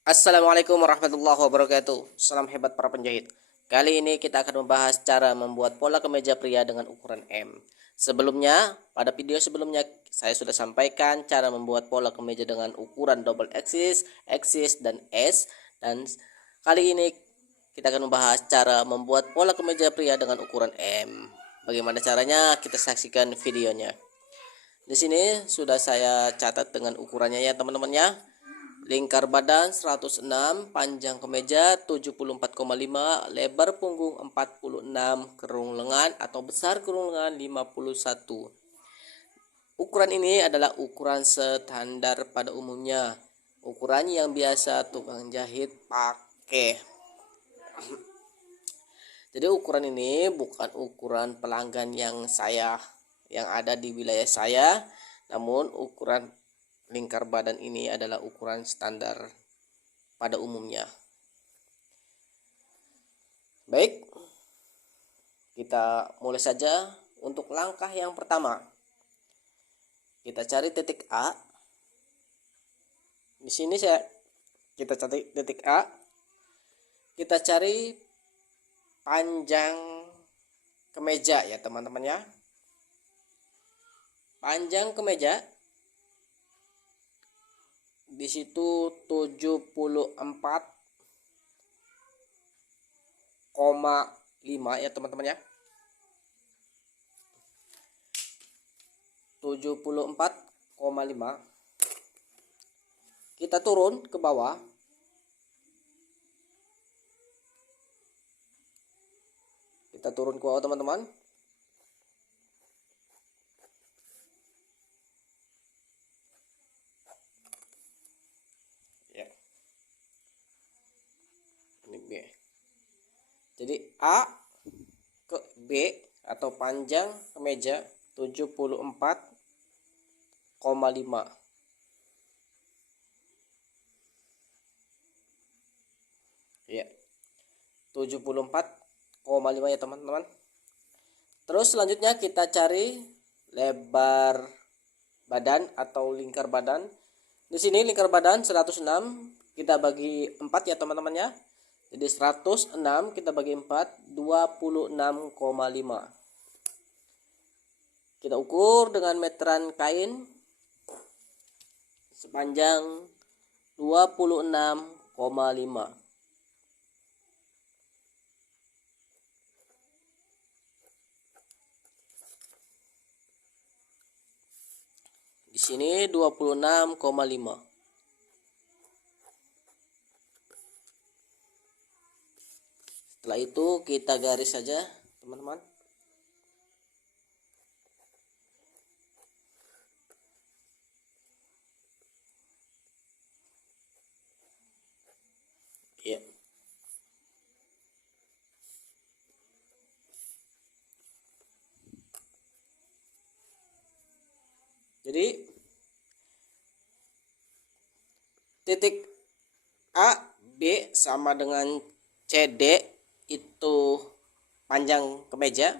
Assalamualaikum warahmatullahi wabarakatuh. Salam hebat para penjahit. Kali ini kita akan membahas cara membuat pola kemeja pria dengan ukuran M. Sebelumnya, pada video sebelumnya saya sudah sampaikan cara membuat pola kemeja dengan ukuran double axis, axis dan S. Dan kali ini kita akan membahas cara membuat pola kemeja pria dengan ukuran M. Bagaimana caranya? Kita saksikan videonya. Di sini sudah saya catat dengan ukurannya ya teman-teman ya. Lingkar badan 106, panjang kemeja 74,5, lebar punggung 46, kerung lengan atau besar kerung lengan 51. Ukuran ini adalah ukuran standar pada umumnya. Ukuran yang biasa tukang jahit pakai. Jadi ukuran ini bukan ukuran pelanggan yang ada di wilayah saya, namun ukuran lingkar badan ini adalah ukuran standar pada umumnya. Baik, kita mulai saja. Untuk langkah yang pertama, kita cari titik A. Di sini kita cari titik A. Kita cari panjang kemeja ya teman-teman ya. Panjang kemeja di situ 74,5 ya teman-teman ya. 74,5. Kita turun ke bawah. Kita turun ke bawah teman-teman. Ya. Ini B. Jadi A ke B atau panjang kemeja 74,5. Ya. 74,5 ya teman-teman. Terus selanjutnya kita cari lebar badan atau lingkar badan. Di sini lingkar badan 106 kita bagi 4 ya teman-teman ya. Jadi 106 kita bagi 4 26,5. Kita ukur dengan meteran kain sepanjang 26,5. Di sini 26,5. Setelah itu kita garis saja, teman-teman. Ya. Jadi titik A, B sama dengan CD itu panjang kemeja.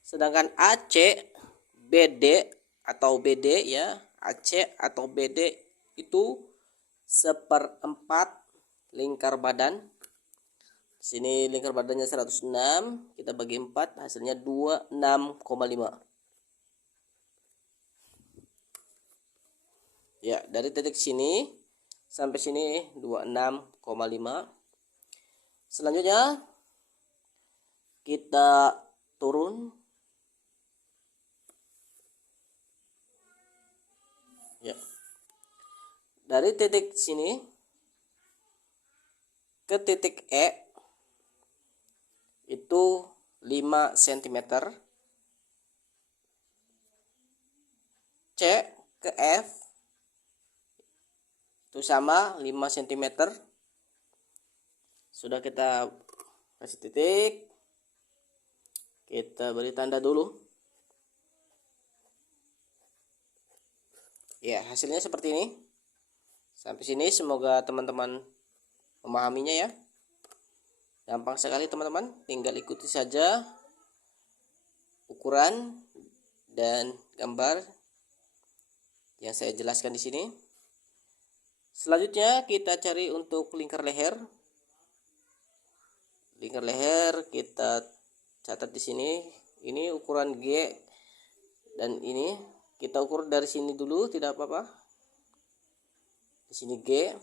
Sedangkan AC, BD atau BD ya, AC atau BD itu 1/4 lingkar badan. Sini lingkar badannya 106, kita bagi 4 hasilnya 26,5. Ya, dari titik sini sampai sini 26,5. Selanjutnya kita turun. Ya. Dari titik sini ke titik E itu 5 cm. C ke F itu sama 5 cm. Sudah kita kasih titik, kita beri tanda dulu. Ya, hasilnya seperti ini. Sampai sini semoga teman-teman memahaminya ya. Gampang sekali teman-teman, tinggal ikuti saja ukuran dan gambar yang saya jelaskan di sini. Selanjutnya kita cari untuk lingkar leher. Lingkar leher kita catat di sini. Ini ukuran G dan ini kita ukur dari sini dulu, tidak apa-apa. Di sini G.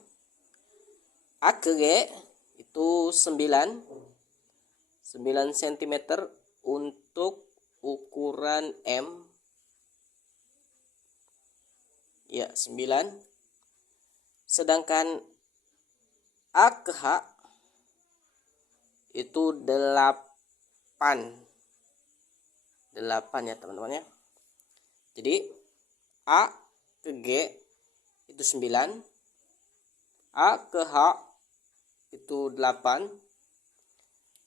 A ke G itu 9 cm untuk ukuran M. Ya, 9. Sedangkan A ke H itu 8 ya teman-teman ya. Jadi A ke G itu 9, A ke H itu 8.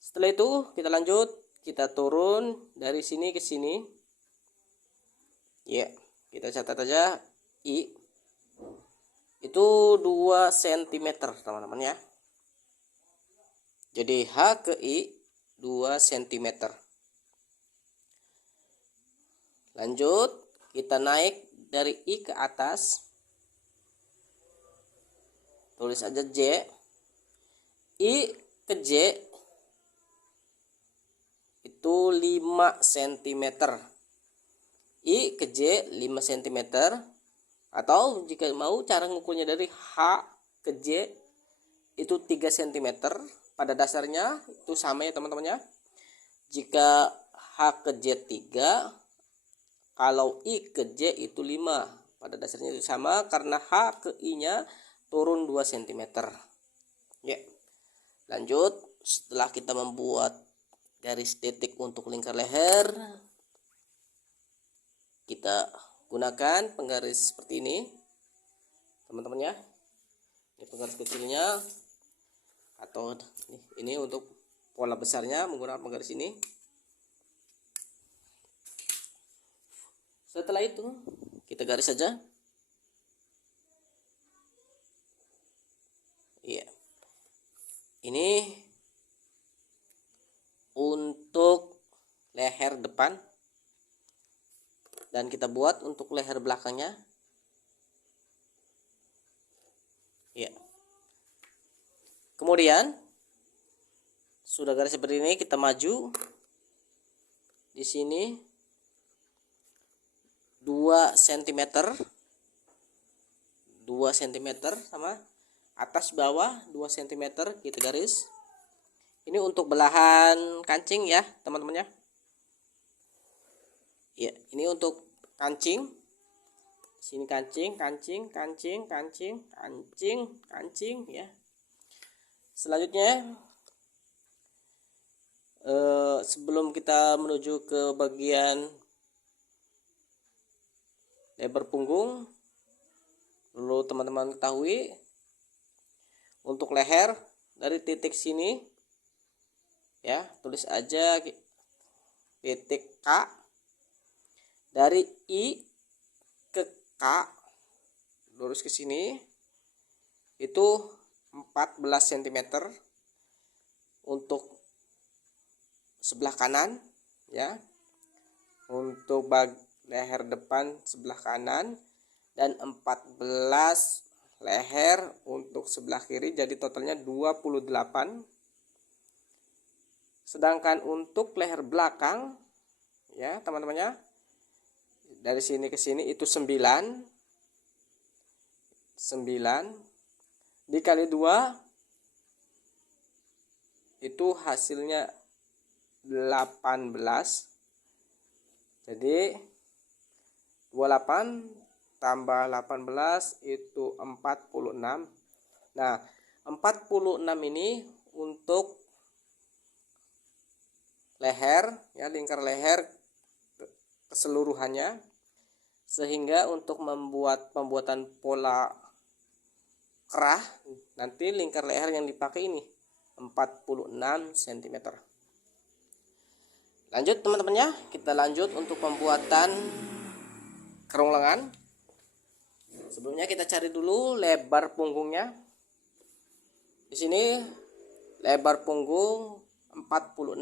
Setelah itu kita lanjut, kita turun dari sini ke sini. Ya, kita catat aja I itu 2 cm teman-teman ya. Jadi H ke I 2 cm. Lanjut, kita naik dari I ke atas. Tulis aja J. I ke J itu 5 cm. I ke J 5 cm. Atau jika mau cara ngukurnya dari H ke J itu 3 cm. Pada dasarnya itu sama ya teman-teman ya. Jika H ke J 3, kalau I ke J itu 5. Pada dasarnya itu sama karena H ke I nya turun 2 cm. Ya. Lanjut, setelah kita membuat garis titik untuk lingkar leher, kita gunakan penggaris seperti ini teman-teman ya. Ini penggaris kecilnya, atau ini untuk pola besarnya menggunakan penggaris ini. Setelah itu kita garis saja. Iya. Ini untuk leher depan dan kita buat untuk leher belakangnya. Ya. Kemudian sudah garis seperti ini, kita maju di sini 2 cm sama atas bawah 2 cm kita garis. Ini untuk belahan kancing ya teman-teman ya. Ya, ini untuk kancing. Sini kancing ya. Selanjutnya sebelum kita menuju ke bagian lebar punggung, perlu teman-teman ketahui untuk leher dari titik sini ya, tulis aja titik K. Dari I ke K lurus ke sini itu 14 cm untuk sebelah kanan ya. Untuk leher depan sebelah kanan dan 14 leher untuk sebelah kiri, jadi totalnya 28. Sedangkan untuk leher belakang ya teman-teman ya, dari sini ke sini itu 9 dikali 2 itu hasilnya 18. Jadi 28 tambah 18 itu 46. Nah, 46 ini untuk leher ya, lingkar leher keseluruhannya. Sehingga untuk pembuatan pola kerah, nanti lingkar leher yang dipakai ini 46 cm. Lanjut teman-teman ya, kita lanjut untuk pembuatan kerung lengan. Sebelumnya kita cari dulu lebar punggungnya. Di sini lebar punggung 46.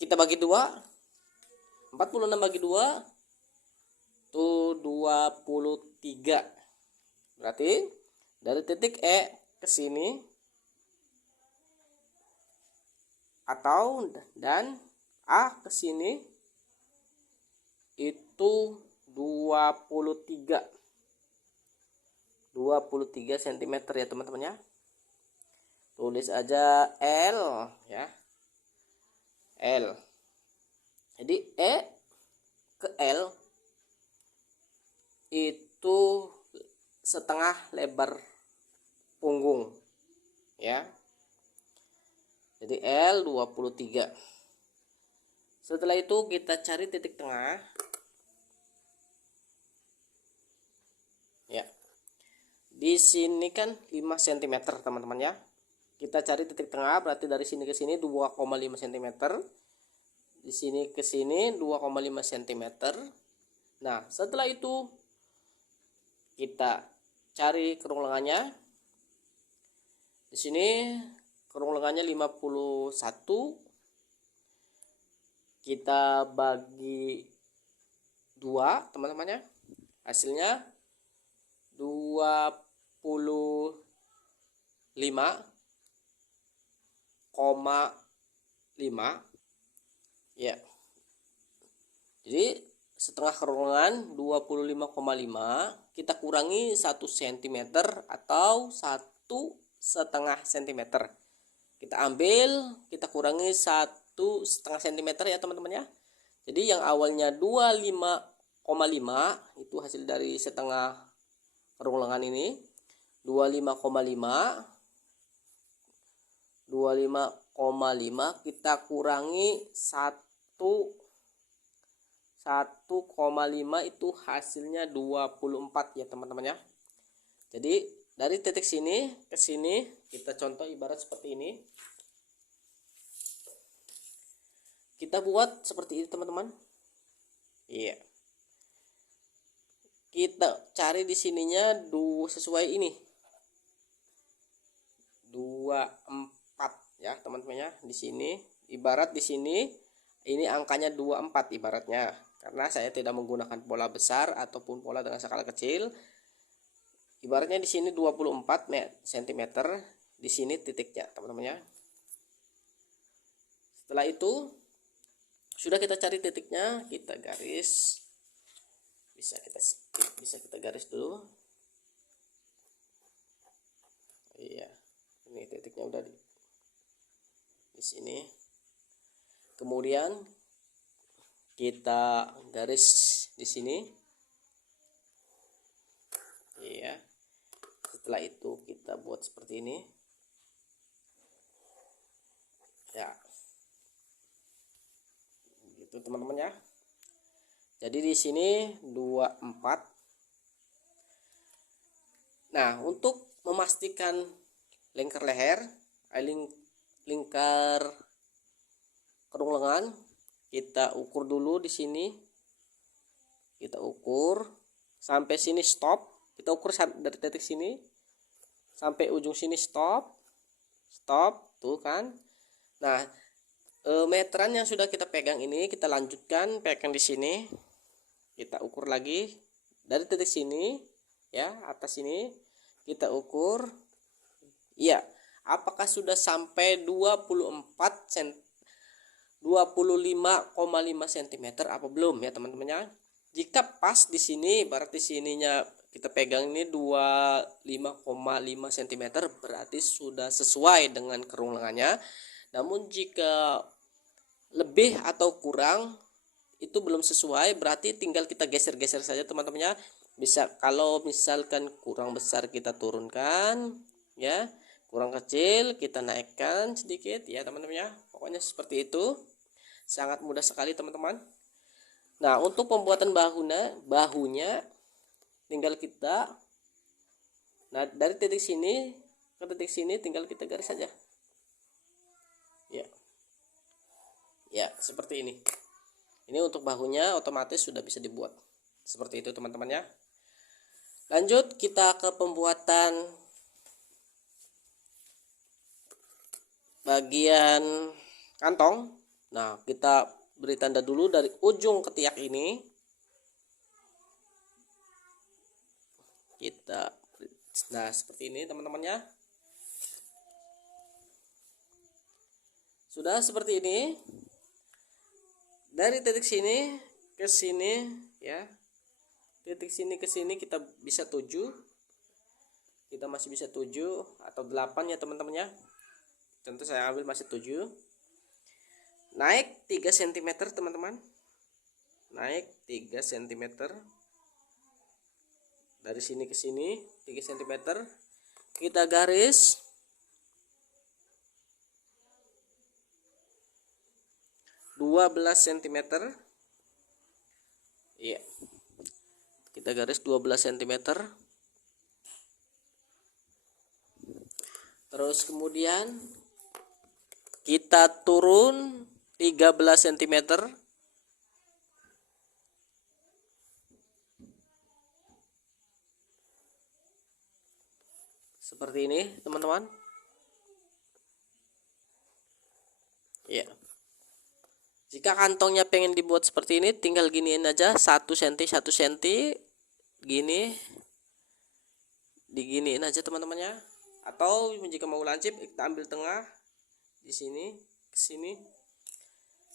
Kita bagi 2. 46 bagi 2 itu 23. Berarti dari titik E ke sini atau dan A ke sini itu 23 cm ya teman-teman ya. Tulis aja L ya. L. Jadi E ke L itu setengah lebar punggung ya. Jadi L 23. Setelah itu kita cari titik tengah. Ya. Di sini kan 5 cm teman-teman ya. Kita cari titik tengah, berarti dari sini ke sini 2,5 cm. Di sini ke sini 2,5 cm. Nah, setelah itu kita cari kerongkongannya. Di sini kerongkongannya 51. Kita bagi 2 teman-teman ya. Hasilnya 25,5 ya. Jadi setengah kerongkongan 25,5 kita kurangi 1 cm atau 1,5 cm. Kita ambil, kita kurangi 1,5 cm ya teman-teman ya. Jadi yang awalnya 25,5 itu hasil dari setengah kerongkongan ini. 25,5 kita kurangi 1,5 itu hasilnya 24 ya teman-teman ya. Jadi dari titik sini ke sini kita contoh ibarat seperti ini. Kita buat seperti ini teman-teman. Iya. Kita cari di sininya sesuai ini. 24 ya teman-teman ya. Di sini ibarat di sini ini angkanya 24 ibaratnya. Karena saya tidak menggunakan pola besar ataupun pola dengan skala kecil. Ibaratnya di sini 24 cm, di sini titiknya teman-teman ya. Setelah itu sudah kita cari titiknya, kita garis. Bisa kita garis dulu. Iya, ini titiknya udah di sini. Kemudian kita garis di sini. Iya. Setelah itu kita buat seperti ini. Ya. Gitu teman-teman ya. Jadi di sini 24. Nah, untuk memastikan lingkar leher, lingkar kerung lengan, kita ukur dulu di sini. Kita ukur sampai sini stop. Kita ukur dari titik sini sampai ujung sini stop. Stop, tuh kan. Nah, meteran yang sudah kita pegang ini kita lanjutkan pegang di sini. Kita ukur lagi dari titik sini ya, atas sini kita ukur. Iya, apakah sudah sampai 25,5 cm apa belum ya teman-teman ya. Jika pas di sini berarti sininya kita pegang ini 25,5 cm berarti sudah sesuai dengan kerung lengannya. Namun jika lebih atau kurang itu belum sesuai, berarti tinggal kita geser-geser saja teman-teman ya. Bisa kalau misalkan kurang besar kita turunkan ya, kurang kecil kita naikkan sedikit ya teman-teman ya. Pokoknya seperti itu, sangat mudah sekali teman-teman. Nah, untuk pembuatan bahunya tinggal kita, nah dari titik sini ke titik sini tinggal kita garis saja ya seperti ini. Ini untuk bahunya otomatis sudah bisa dibuat seperti itu teman-teman ya. Lanjut kita ke pembuatan bagian kantong. Nah, kita beri tanda dulu dari ujung ketiak ini. Kita beri Nah, seperti ini teman-temannya. Sudah seperti ini. Dari titik sini ke sini ya. Titik sini ke sini kita bisa 7. Kita masih bisa 7 atau 8 ya teman-temannya. Tentu saya ambil masih 7. Naik 3 cm teman-teman. Naik 3 cm. Dari sini ke sini 3 cm. Kita garis 12 cm. Iya. Kita garis 12 cm. Terus kemudian kita turun 13 cm. Seperti ini, teman-teman. Ya. Jika kantongnya pengen dibuat seperti ini, tinggal giniin aja 1 cm 1 cm gini. Diginiin aja teman-temannya. Atau jika mau lancip, kita ambil tengah di sini ke sini.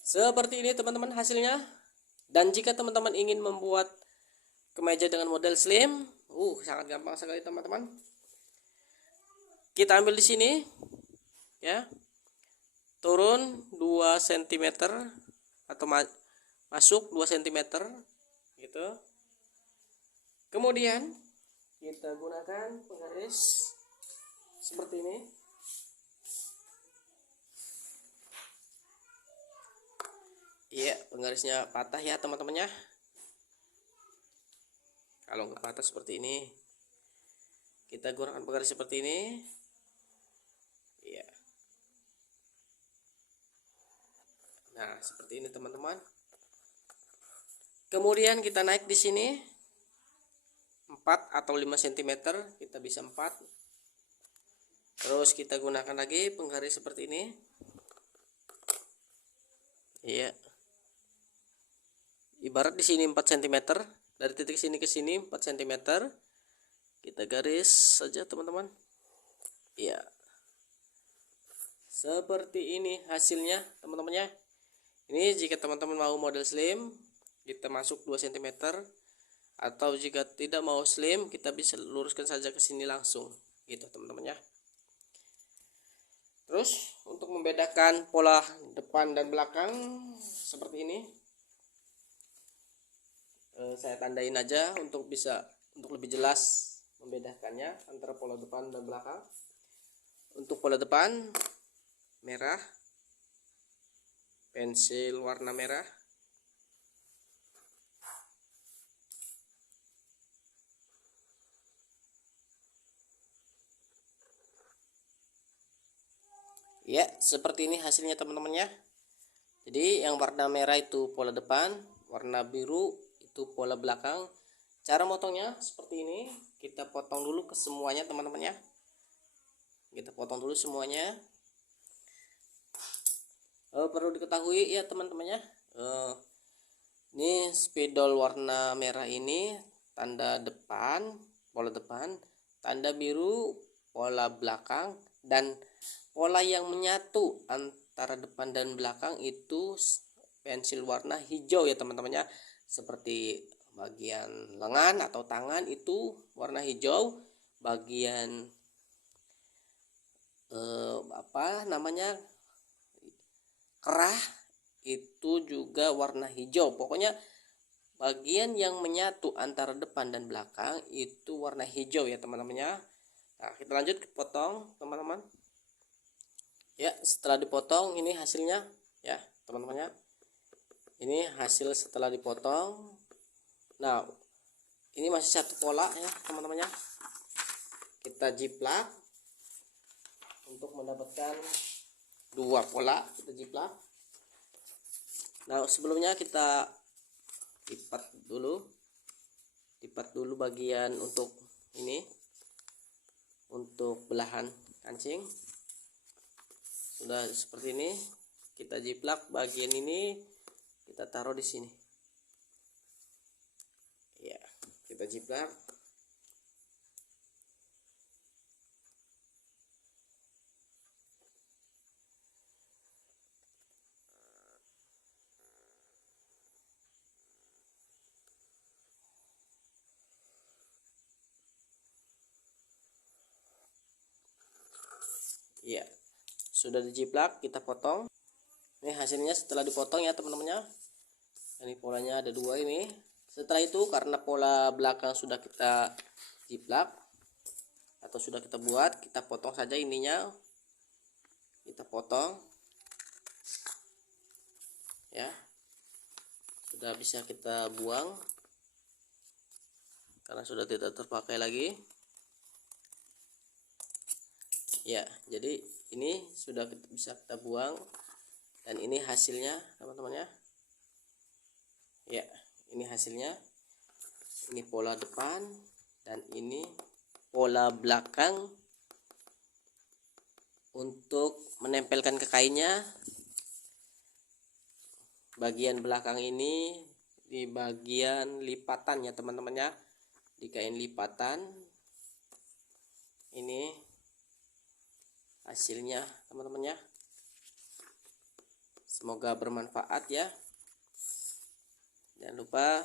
Seperti ini teman-teman hasilnya. Dan jika teman-teman ingin membuat kemeja dengan model slim, sangat gampang sekali teman-teman. Kita ambil di sini ya. Turun 2 cm atau masuk 2 cm gitu. Kemudian kita gunakan penggaris seperti ini. Iya, penggarisnya patah ya teman-temannya. Kalau nggak patah seperti ini, kita gunakan penggaris seperti ini. Iya. Nah, seperti ini teman-teman. Kemudian kita naik di sini 4 atau 5 cm, kita bisa 4. Terus kita gunakan lagi penggaris seperti ini. Iya. Ibarat di sini 4 cm, dari titik sini ke sini 4 cm. Kita garis saja teman-teman. Iya. Seperti ini hasilnya teman-temannya. Ini jika teman-teman mau model slim, kita masuk 2 cm. Atau jika tidak mau slim, kita bisa luruskan saja ke sini langsung. Gitu teman-teman ya. Terus untuk membedakan pola depan dan belakang seperti ini, saya tandain aja untuk lebih jelas membedakannya antara pola depan dan belakang. Untuk pola depan merah, pensil warna merah. Ya, seperti ini hasilnya teman-teman ya. Jadi yang warna merah itu pola depan, warna biru itu pola belakang. Cara motongnya seperti ini. Kita potong dulu ke semuanya teman-teman ya. Kita potong dulu semuanya. Perlu diketahui ya teman-teman ya, ini spidol warna merah ini tanda depan, pola depan, tanda biru pola belakang, dan pola yang menyatu antara depan dan belakang itu pensil warna hijau ya teman-teman ya. Seperti bagian lengan atau tangan itu warna hijau, bagian kerah itu juga warna hijau. Pokoknya bagian yang menyatu antara depan dan belakang itu warna hijau ya teman-teman ya. Nah, kita lanjut ke potong teman-teman ya. Setelah dipotong ini hasilnya ya teman-teman ya. Ini hasil setelah dipotong. Nah, ini masih satu pola ya teman-teman ya. Kita jiplak untuk mendapatkan 2 pola, kita jiplak. Nah, sebelumnya kita lipat dulu bagian untuk ini, untuk belahan kancing. Sudah seperti ini, kita jiplak bagian ini, kita taruh di sini ya. Kita jiplak. Ya, sudah dijiplak, kita potong. Ini hasilnya setelah dipotong ya teman-temannya. Ini polanya ada dua ini. Setelah itu karena pola belakang sudah kita jiplak atau sudah kita buat, kita potong saja ininya. Kita potong ya, sudah bisa kita buang karena sudah tidak terpakai lagi ya. Jadi ini sudah bisa kita buang, dan ini hasilnya teman-teman ya. Ya, ini hasilnya. Ini pola depan dan ini pola belakang untuk menempelkan ke kainnya. Bagian belakang ini di bagian lipatan ya teman-teman ya, di kain lipatan. Ini hasilnya teman-teman ya, semoga bermanfaat ya. Jangan lupa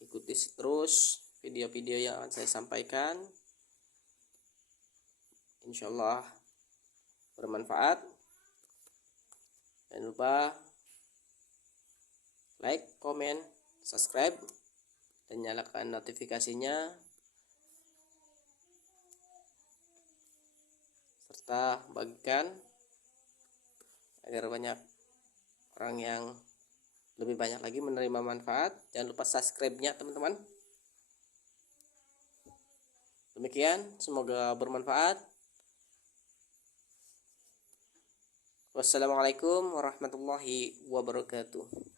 ikuti terus video-video yang akan saya sampaikan, insyaallah bermanfaat. Jangan lupa like, komen, subscribe, dan nyalakan notifikasinya, serta bagikan agar banyak orang yang lebih banyak lagi menerima manfaat. Jangan lupa subscribe-nya teman-teman. Demikian, semoga bermanfaat. Wassalamualaikum warahmatullahi wabarakatuh.